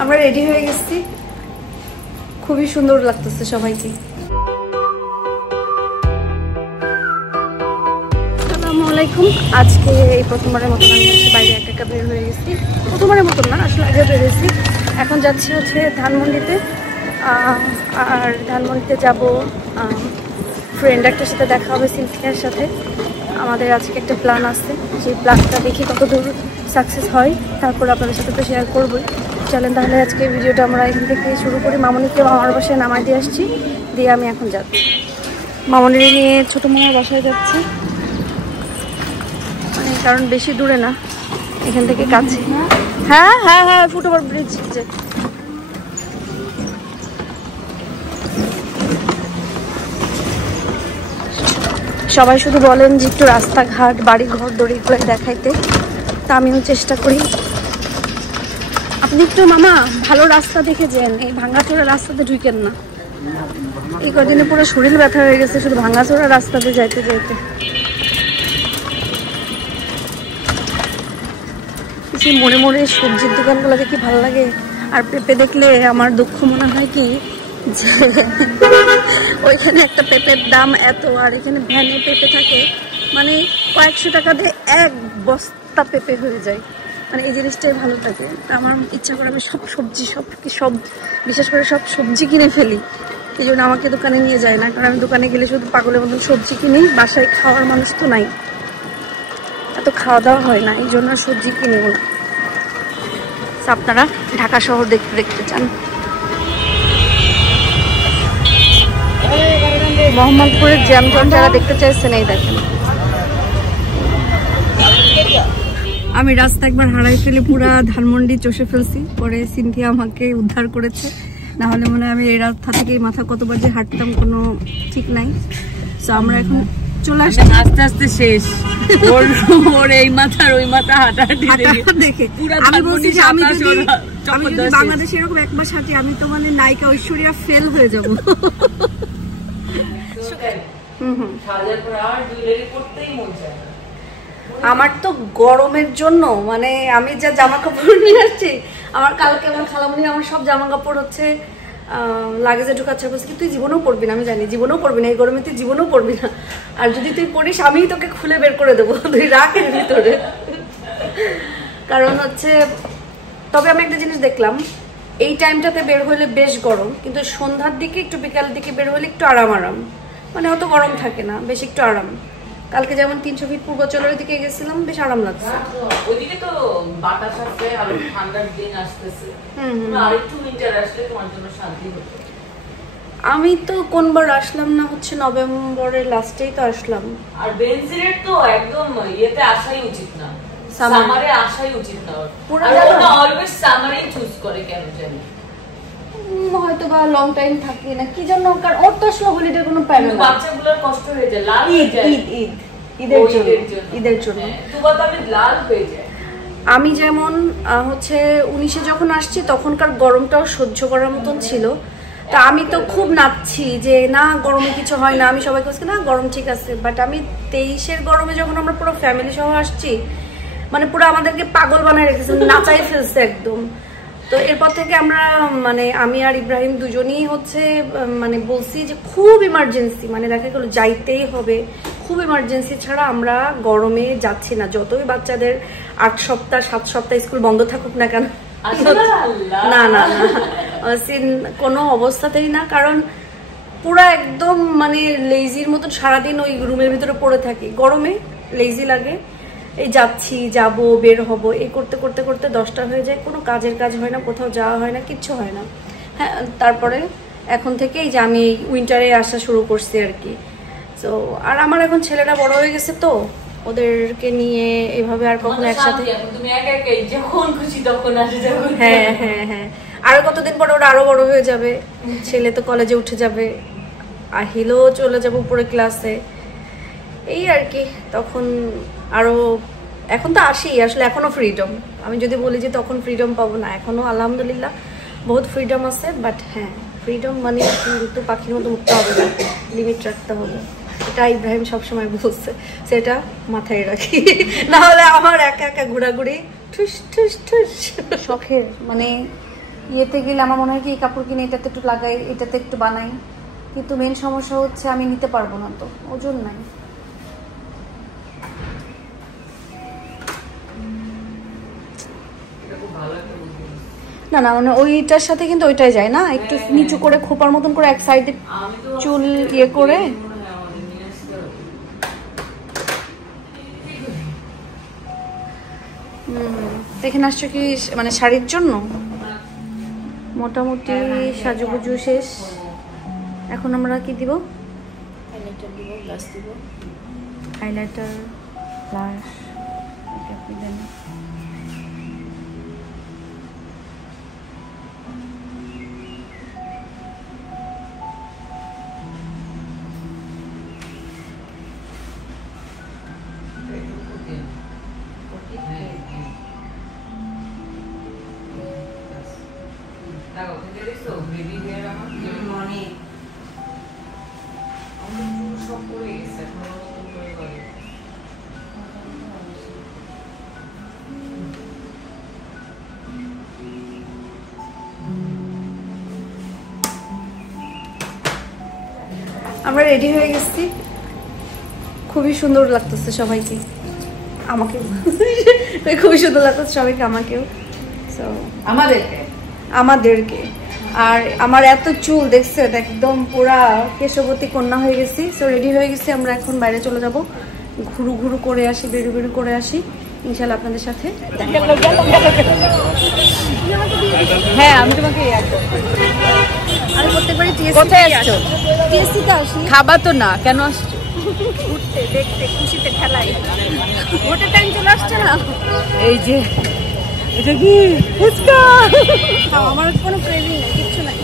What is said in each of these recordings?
আমরা রেডি হয়ে গেছি, খুবই সুন্দর লাগতেছে সবাইকে। আসসালামু আলাইকুম। আজকে এই প্রথমবারের মতন আমি বাইরে একা একা বের হয়ে গেছি। প্রথমবারের মতন না, আসলে আগে বেরিয়েছি। এখন যাচ্ছি হচ্ছে ধানমন্ডিতে। আর ধানমন্ডিতে যাব, ফ্রেন্ড একটার সাথে দেখা হবে, সিনথিয়ার সাথে। আমাদের আজকে একটা প্ল্যান আছে, সেই প্ল্যানটা দেখি কত দূর সাকসেস হয়, তারপর আপনাদের সাথে তো শেয়ার করবোই। চলেন তাহলে আজকে ভিডিওটা আমরা এখান থেকে শুরু করি। মামনিকে মামার বাসায় নামাই দিয়ে আসছি, দিয়ে আমি এখন যাচ্ছি। মামনির নিয়ে ছোটো মামার বাসায় যাচ্ছি, মানে কারণ বেশি দূরে না, এখান থেকে কাছে। হ্যাঁ হ্যাঁ হ্যাঁ, ফুটওভার ব্রিজ। যে সবাই শুধু বলেন যে একটু রাস্তাঘাট বাড়ি ঘর দড়ি করে দেখাইতে, তা আমিও চেষ্টা করি। আপনি একটু মামা ভালো রাস্তা দেখে যান, এই ভাঙাচোরা রাস্তাতে ঢুকেন না। এই কদিনে পুরো শরীর ব্যথা হয়ে গেছে শুধু ভাঙাচোরা রাস্তাতে যাইতে যাইতে। সেই মোড়ে মোড়ে সবজির দোকানগুলো দেখি ভালো লাগে। আর পেঁপে দেখলে আমার দুঃখ মনে হয় কি, যে ওইখানে একটা পেঁপের দাম এত, আর এখানে ভ্যানে পেঁপে থাকে, মানে কয়েকশো টাকা দিয়ে এক বস্তা পেঁপে হয়ে যায়। মানে এই জিনিসটাই ভালো থাকে। আমার ইচ্ছা করে আমি সব সবজি সব বিশেষ করে সব সবজি কিনে ফেলি। এই জন্য আমাকে দোকানে নিয়ে যায় না, কারণ আমি দোকানে গেলে শুধু পাগলের মতন সবজি কিনি। বাসায় খাওয়ার মানুষ তো নাই, এত খাওয়া দাওয়া হয় না, এই জন্য সবজি কিনেব না। আপনারা ঢাকা শহর দেখতে চান, মোহাম্মদপুরের জ্যামজট যারা দেখতে চাইছেন, এই দেখেন। আমি রাস্তা একবার হারাই ফেলে পুরা ধানমন্ডি চষে ফেলছি, পরে সিনথিয়া আমাকে উদ্ধার করেছে। না হলে মনে হয় আমি এই রাস্তা থেকে মাথা কতবার যে হাঁটতাম কোনো ঠিক নাই। তো আমরা এখন চলে আসছি, আস্তে আস্তে শেষ। ওর এই মাথার ওই মাথা হাঁটাহাঁটি দেখে আমি বলছি যে আমি যদি বাংলাদেশে এরকম একবার হাঁটি, আমি তো মানে নায়িকা ঐশ্বরিয়া ফেল হয়ে যাবো। আমার তো গরমের জন্য মানে আমি যা জামা কাপড় নিয়ে আসছি, আমার কালকে আমার খালামুনি আমার সব জামা কাপড় হচ্ছে লাগেজে ঢুকাচ্ছে, বলছে কি তুই জীবনেও পড়বি না। আমি জানি জীবনেও পড়বি না, এই গরমে তুই জীবনেও পড়বি না, আর যদি তুই পড়িস আমিই তোকে খুলে বের করে দেবো, তুই রাখ এর ভিতরে। কারণ হচ্ছে, তবে আমি একটা জিনিস দেখলাম, এই টাইমটাতে বের হইলে বেশ গরম, কিন্তু সন্ধ্যার দিকে একটু বিকালের দিকে বের হইলে একটু আরাম, মানে অত গরম থাকে না, বেশ একটু আরাম। কালকে যেমন 300 ফিট পূর্বাচলের দিকে গেছিলাম, বেশ আরাম লাগছে। ওইদিকে তো বাতাস আছে, আর ঠান্ডার দিন আসতেছে, আর একটু উইন্টার আসলে তোমার জন্য শান্তি হতো। আমি তো কোনবার আসলাম না, হচ্ছে নভেম্বরের লাস্টেই তো আসলাম। আর বেনজিরের তো একদম ইয়েতে আসাই উচিত না, সামারে আসাই উচিত না। আর ওটা অলওয়েজ সামারে চুজ করে কেন জানি, হয়তো বা লং টাইম থাকে না কি জন্য, কারণ ওর তো আসলে হলিডে কোনো প্ল্যান না। বাচ্চাগুলোর কষ্ট হয়ে যায়, লাল হয়ে যায় ঈদের জন্য লাল হয়ে যায়। আমি যেমন হচ্ছে 19-এ যখন আসছি তখনকার গরমটাও সহ্য করার মতন ছিল। তা আমি তো খুব নাচছি যে না গরমে কিছু হয় না, আমি সবাইকে বলছি না গরম ঠিক আছে। বাট আমি 23-এর গরমে যখন আমরা পুরো ফ্যামিলি সহ আসছি, মানে পুরো আমাদেরকে পাগল বানায় রেখেছে, নাচাই ফেলছে একদম। তো এরপর থেকে আমরা মানে আমি আর ইব্রাহিম দুজনেই হচ্ছে মানে বলছি যে খুব ইমার্জেন্সি, মানে দেখা গেল যাইতেই হবে, খুব ইমার্জেন্সি ছাড়া আমরা গরমে যাচ্ছি না। যতই বাচ্চাদের 8 সপ্তাহ 7 সপ্তাহ স্কুল বন্ধ থাকুক না কেন, না না না কোনো অবস্থাতেই না। কারণ পুরা একদম মানে লেজির মতো সারাদিন ওই রুমের ভিতরে পড়ে থাকি, গরমে লেজি লাগে। এই যাচ্ছি যাব বের হব, এই করতে করতে করতে 10টা হয়ে যায়, কোনো কাজের কাজ হয় না, কোথাও যাওয়া হয় না, কিচ্ছু হয় না। হ্যাঁ, তারপরে এখন থেকেই যে আমি উইন্টারে আসা শুরু করছি আর কি। তো আর আমার এখন ছেলেরা বড় হয়ে গেছে, তো ওদেরকে নিয়ে এভাবে আর কখনো একসাথে, হ্যাঁ হ্যাঁ হ্যাঁ, আরো কতদিন পরে ওরা আরো বড় হয়ে যাবে, ছেলে তো কলেজে উঠে যাবে, আহিলও চলে যাবে উপরে ক্লাসে, এই আর কি। তখন আরো, এখন তো আসি আসলে, এখনো ফ্রিডম। আমি যদি বলি যে তখন ফ্রিডম পাবো না, এখনো আলহামদুলিল্লাহ বহুত ফ্রিডম আছে। বাট হ্যাঁ, ফ্রিডম মানে কিন্তু পাখির মতো উঠতে হবে না, লিমিট রাখতে হবে, এটা ইব্রাহিম সবসময় বলছে, সেটা মাথায় রাখি, না হলে আমার একা একা ঘোরাঘুরি ঠুস ঠুস ঠুস শখের। মানে ইয়েতে গেলে আমার মনে হয় কি এই কাপড় কিনে এটাতে একটু লাগাই, এটাতে একটু বানাই, কিন্তু মেন সমস্যা হচ্ছে আমি নিতে পারবো না, তো ওজন নাই। না না মানে ওইটার সাথে কিন্তু ওইটাই যায় না, একটু নিচু করে খোপার মতন করে এক সাইডে চুল ইয়ে করে। এখানে আসছো কি মানে শাড়ির জন্য? মোটামুটি সাজুগুজু শেষ, এখন আমরা কি দিব? হাইলাইটার দিব, ব্লাশ দিব। হাইলাইটার, ব্লাশ, এটা আপনি দেন। আমরা রেডি হয়ে গেছি, খুবই সুন্দর লাগতেছে সবাইকে, আমাকে খুবই সুন্দর লাগতেছে সবাইকে, আমাকেও, সো আমাদেরকে। আর আমার এত চুল দেখছে একদম পুরা কেশবতী কন্যা হয়ে গেছি। সো রেডি হয়ে গেছি, আমরা এখন বাইরে চলে যাব, ঘুরু ঘুরু করে আসি, বেরু বেরু করে আসি, ইনশাল্লাহ আপনাদের সাথে। হ্যাঁ আমি তোমাকে আমি প্রত্যেকবারই টিএসসিতে আসি। খাবার তো না, কেন আসছো? ঘুরতে, দেখতে, খুশিতে, খেলাই। ভোটের টাইম চলে আসছে না, এই যে এটা কি ফুচকা, আমার কোনো ক্রেভিং নেই, কিচ্ছু নাই।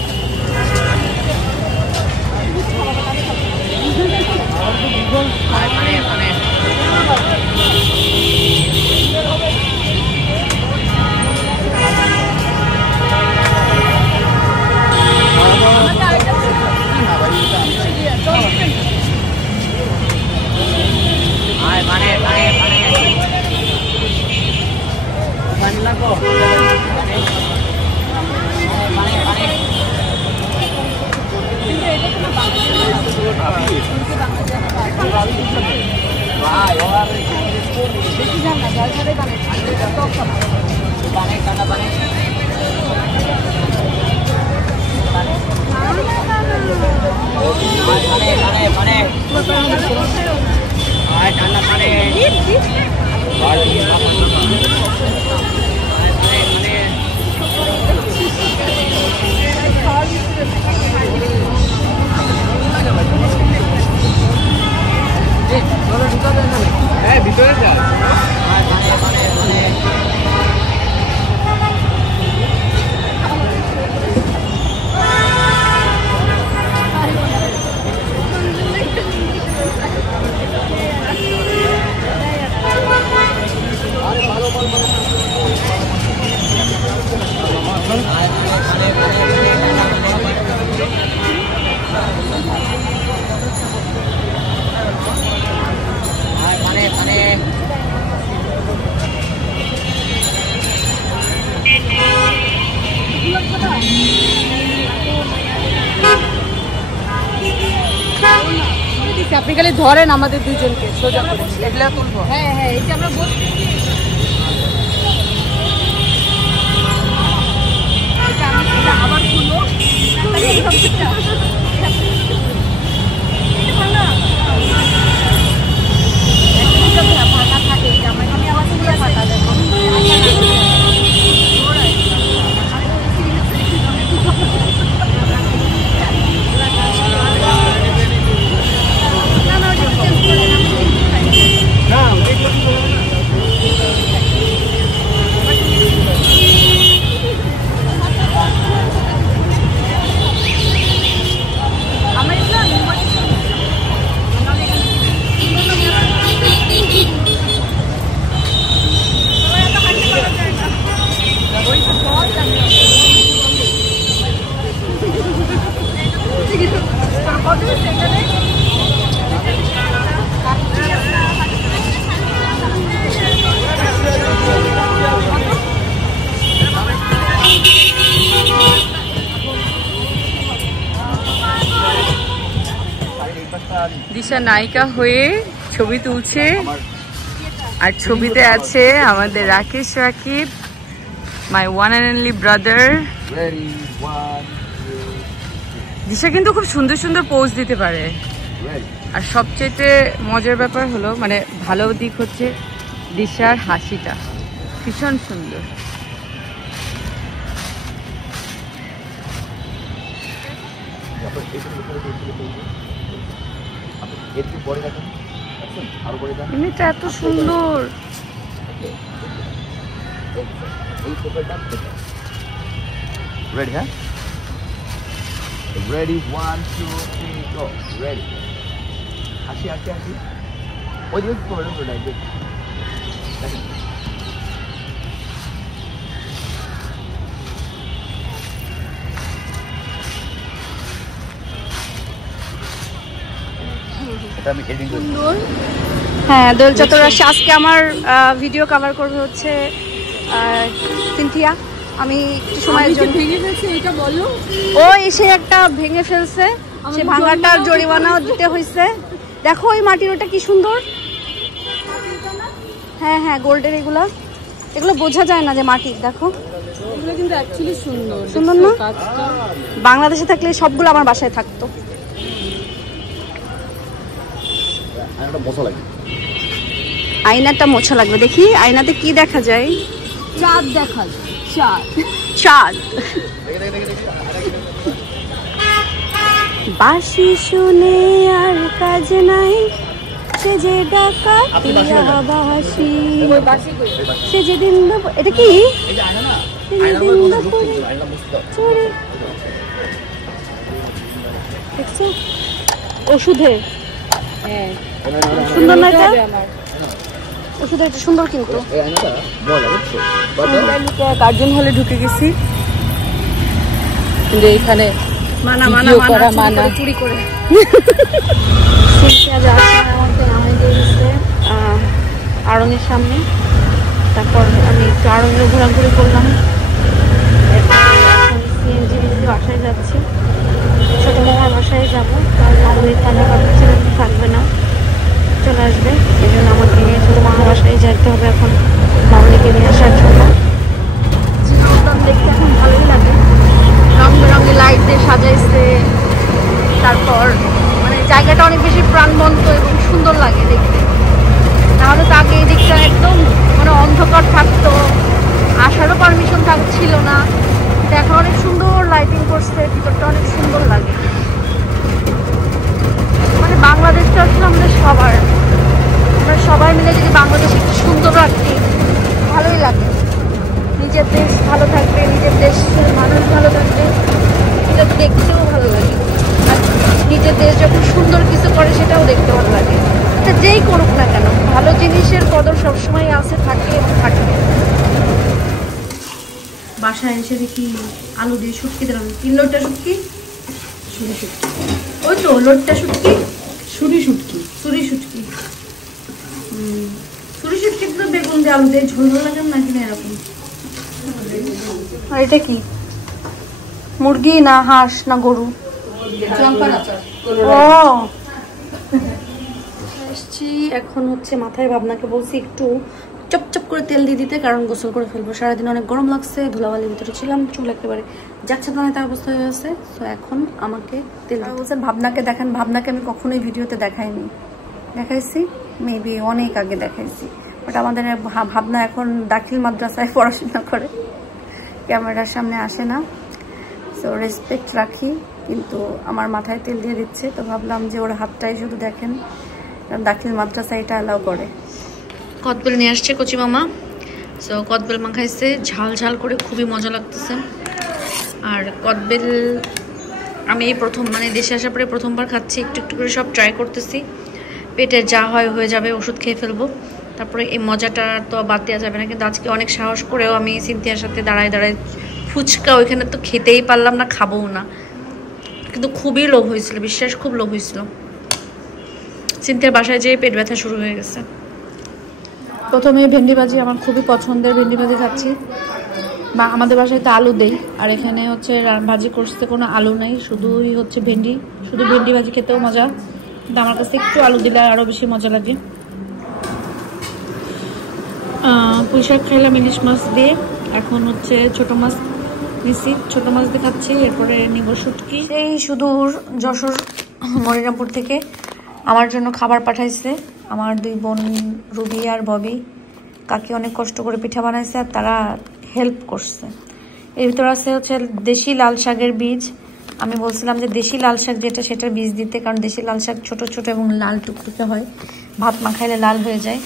আপনি খালি ধরেন আমাদের দুজনকে সোজা করে, এগুলা তুলবো। হ্যাঁ হ্যাঁ, এই যে আমরা বসছি, আবার খুলবো। দিশা নায়িকা হয়ে ছবি তুলছে, আর ছবিতে আছে আমাদের Rakesh Rakib, my one and only brother. Disha কিন্তু খুব সুন্দর সুন্দর পোজ দিতে পারে, আর সবচেয়ে মজার ব্যাপার হলো, মানে ভালো দিক হচ্ছে দিশার হাসিটা ভীষণ সুন্দর। এমনিটা এত সুন্দর। Ready, huh? Ready, 1, 2, 3, go. Ready. Hashi. What do you do? Like this. হ্যাঁ, দোল চত্বর আসছে। আজকে আমার ভিডিও কভার করবে হচ্ছে সিনথিয়া। আমি একটু সময়ের জন্য ভেঙে ফেলছে, এটা বলো। ও এসে একটা ভেঙে ফেলছে, সে ভাঙাটার জরিমানাও দিতে হয়েছে। দেখো ওই মাটির ওটা কি সুন্দর। হ্যাঁ গোল্ডের এগুলো বোঝা যায় না যে মাটি। দেখো এগুলো কিন্তু অ্যাকচুয়ালি সুন্দর না? বাংলাদেশে থাকলে সবগুলো আমার বাসায় থাকতো। আয়নাটা মোছা লাগবে। দেখি আয়নাতে কি দেখা যায়। চাঁদ দেখা যায়, চাঁদ। বাঁশি শুনে আর কাজ নাই, সে যে ডাকা বাঁশি, সে যে দিন। এটা কি ওষুধের? হ্যাঁ সুন্দর না এটা? ওষুধের এটা সুন্দর, কিন্তু গার্জেন হলে ঢুকে গেছি, কিন্তু এখানে মানা চুরি করে আড়ঙের সামনে। তারপর আমি একটু আড়ঙে ঘোরাঘুরি করলাম। সিএনজি বাসায় যাচ্ছি, ছোট মামার বাসায় যাবো। তাহলে আমাদের কান্না থাকবে না, চলে আসবে। এই জন্য আমাকে ছোট মামার বাসায় যেতে হবে এখন মামনিকে নিয়ে আসার জন্য। দেখতে এখন ভালোই লাগে, রং বেরঙে লাইট দিয়ে সাজাইছে। তারপর মানে জায়গাটা অনেক বেশি প্রাণবন্ত এবং সুন্দর লাগে দেখতে। নাহলে তো আগে এই দিকটা একদম মানে অন্ধকার থাকতো, আসারও পারমিশন ছিল না। এখন অনেক সুন্দর লাইটিং করছে, ভিতরটা অনেক সুন্দর লাগে। মানে বাংলাদেশটা আসলে আমাদের সবার, আমরা সবাই মিলে যদি বাংলাদেশ একটু সুন্দর রাখি ভালোই লাগে। নিজের দেশ ভালো থাকবে, নিজের দেশের মানুষ ভালো থাকবে, এটা দেখতেও ভালো লাগে। আর নিজের দেশ যখন সুন্দর কিছু করে সেটাও দেখতে ভালো লাগে। এটা যেই করুক না কেন, ভালো জিনিসের কদর সবসময় আছে, থাকে এবং থাকবে। বাসায় এসে দেখি আলু দিয়ে শুটকি দিলাম। কি লোটটা শুটকি? ওই তো লোটটা শুটকি, সুরি শুটকি তো বেগুন দিয়ে আলু দিয়ে ঝোল ঝোল লাগে নাকি না এরকম। আর এটা কি? মুরগি না হাঁস না গরু? ও আসছি এখন হচ্ছে মাথায়। ভাবনাকে বলছি একটু চপচপ করে তেল দিয়ে দিতে, কারণ গোসল করে ফেলবো। সারাদিন অনেক গরম লাগছে, ধুলাবালির ভিতরে ছিলাম, চুল একেবারে যাচ্ছে না তার অবস্থা হয়ে গেছে। তো এখন আমাকে তেল বলছেন। ভাবনাকে দেখেন, ভাবনাকে আমি কখনোই ভিডিওতে দেখাইনি। দেখাইছি মেবি অনেক আগে দেখাইছি, বাট আমাদের ভাবনা এখন দাখিল মাদ্রাসায় পড়াশোনা করে, ক্যামেরার সামনে আসে না। সো রেসপেক্ট রাখি, কিন্তু আমার মাথায় তেল দিয়ে দিচ্ছে। তো ভাবলাম যে ওর হাতটাই শুধু দেখেন, কারণ দাখিল মাদ্রাসায় এটা অ্যালাউ করে। কদবেল নিয়ে আসছে কচি মামা। সো কদবেল মাখাইছে ঝাল ঝাল করে, খুবই মজা লাগতেছে। আর কদবেল আমি এই প্রথম, মানে দেশে আসার পরে প্রথমবার খাচ্ছি। একটু একটু করে সব ট্রাই করতেছি। পেটে যা হয় হয়ে যাবে, ওষুধ খেয়ে ফেলবো। তারপরে এই মজাটা তো বাদ দেওয়া যাবে না। কিন্তু আজকে অনেক সাহস করেও আমি সিনথিয়ার সাথে দাঁড়ায় ফুচকা ওইখানে তো খেতেই পারলাম না, খাবোও না, কিন্তু খুবই লোভ হয়েছিল, বিশ্বাস খুব লোভ হয়েছিল। সিনথিয়ার বাসায় যেয়ে পেট ব্যথা শুরু হয়ে গেছে। প্রথমে ভেন্ডি ভাজি, আমার খুবই পছন্দের ভেন্ডি ভাজি খাচ্ছি। বা আমাদের বাসায় তো আলু দেই, আর এখানে হচ্ছে ভাজি করতে কোনো আলু নেই, শুধুই হচ্ছে ভেন্ডি। শুধু ভেন্ডি ভাজি খেতেও মজা, আমার কাছে একটু আলু দিলে আরো বেশি মজা লাগে। পুঁই শাক খাইলাম ইলিশ মাছ দিয়ে, এখন হচ্ছে ছোট মাছ নিছি, ছোট মাছ দিয়ে খাচ্ছি। এরপরে নিব শুটকি। এই সুদূর যশোর মনিরামপুর থেকে আমার জন্য খাবার পাঠাইছে আমার দুই বোন রুবি আর ববি। কাকি অনেক কষ্ট করে পিঠা বানাইছে আর তারা হেল্প করছে। এর ভিতরে আছে হচ্ছে দেশি লাল শাকের বীজ। আমি বলছিলাম যে দেশি লাল শাক যেটা সেটার বীজ দিতে, কারণ দেশি লাল শাক ছোট ছোট এবং লাল টুকটুকে হয়, ভাত মাখাইলে লাল হয়ে যায়।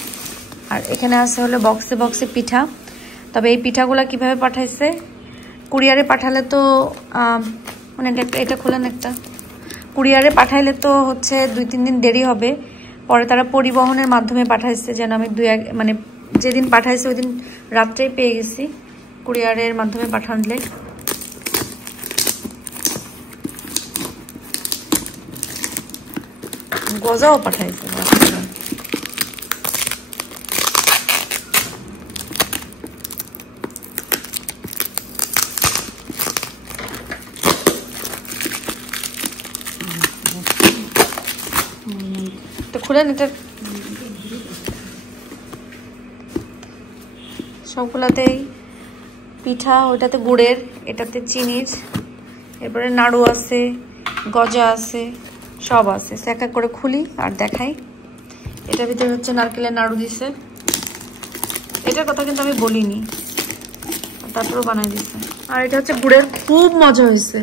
আর এখানে আছে হলো বক্সে বক্সে পিঠা। তবে এই পিঠাগুলা কিভাবে পাঠাইছে, কুরিয়ারে পাঠালে তো মানে এটা খোলেন একটা, কুরিয়ারে পাঠাইলে তো হচ্ছে 2-3 দিন দেরি হবে। পরে তারা পরিবহনের মাধ্যমে পাঠাইছে, যেন আমি মানে যেদিন পাঠাইছে ওই দিন রাত্রেই পেয়ে গেছি কুরিয়ারের মাধ্যমে পাঠানলে। গজাও পাঠাইছে। তো খুলেন এটা, সবগুলাতেই পিঠা, ওইটাতে গুড়ের, এটাতে চিনির, এরপরে নাড়ু আছে, গজা আছে, সব আছে। এক এক করে খুলি আর দেখাই। এটার ভিতরে হচ্ছে নারকেলের নাড়ু দিছে, এটার কথা কিন্তু আমি বলিনি, তারপরেও বানাই দিছে। আর এটা হচ্ছে গুড়ের, খুব মজা হয়েছে,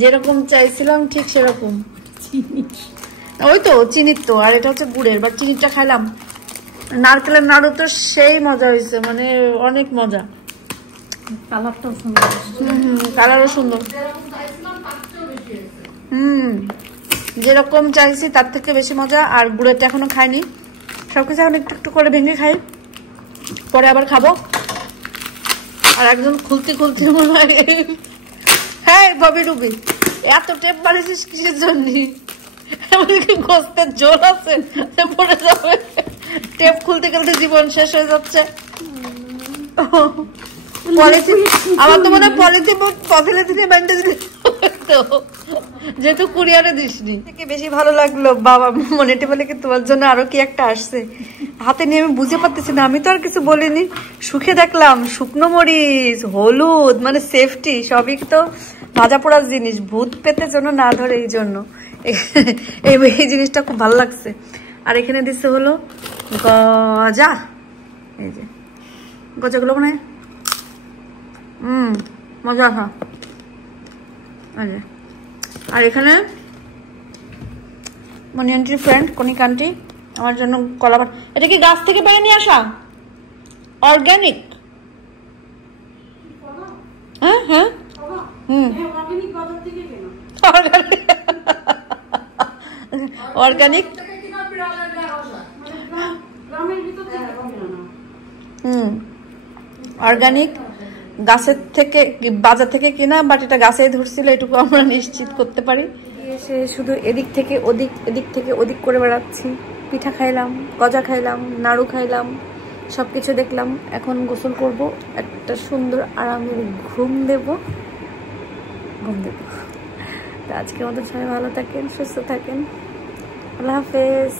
যেরকম চাইছিলাম ঠিক সেরকম। ওই তো চিনির তো, আর এটা হচ্ছে গুড়ের, বা চিনিটা খাইলাম। নারকেলের নাড়ু তো সেই মজা হয়েছে, মানে অনেক মজা। কালারটাও সুন্দর, কালারও সুন্দর। যেরকম চাইছি তার থেকে বেশি মজা। আর গুড়েরটা এখনো খাইনি, সবকিছু এখন একটু একটু করে ভেঙে খাই, পরে আবার খাবো। আর একজন খুলতে খুলতে মনে হয়, হ্যাঁ ববি রুবি এত টেপ মারিছিস কিসের জন্য? গোস্তের জোর আছে, পড়ে যাবে। টেপ খুলতে খুলতে জীবন শেষ হয়ে যাচ্ছে। আমার তো মনে হয় পলিথিনে ব্যান্ডেজ তো, যেহেতু কুরিয়ারে দিসনি। বেশি ভালো লাগলো বাবা মনেটে বলে কি তোমার জন্য আরো কি একটা আসছে, হাতে নিয়ে আমি বুঝে পারতেছি না। আমি তো আর কিছু বলিনি, সুখে দেখলাম শুকনো মরিচ, হলুদ, মানে সেফটি, সবই তো ভাজা পোড়ার জিনিস, ভূত পেতে যেন না ধরে, এই জন্য এই জিনিসটা খুব ভালো লাগছে। আর এখানে দিচ্ছে হলো গজা, এই যে গজাগুলো মানে মজা আসা। আর এখানে মনি আন্টির ফ্রেন্ড কনিক আন্টি আমার জন্য কলা। এটা কি গাছ থেকে পেরে নিয়ে আসা? অর্গানিক? হ্যাঁ হ্যাঁ অর্গানিক। অর্গানিক, গাছের থেকে, বাজার থেকে কিনা, বাট এটা গাছেই ধরছিল, এটুকু আমরা নিশ্চিত করতে পারি। এসে শুধু এদিক থেকে ওদিক, এদিক থেকে ওদিক করে বেড়াচ্ছি। পিঠা খাইলাম, গজা খাইলাম, নাড়ু খাইলাম, সবকিছু দেখলাম। এখন গোসল করব, একটা সুন্দর আরামের ঘুম দেব। তো আজকের মতো সবাই ভালো থাকেন, সুস্থ থাকেন, আল্লাহ হাফেজ।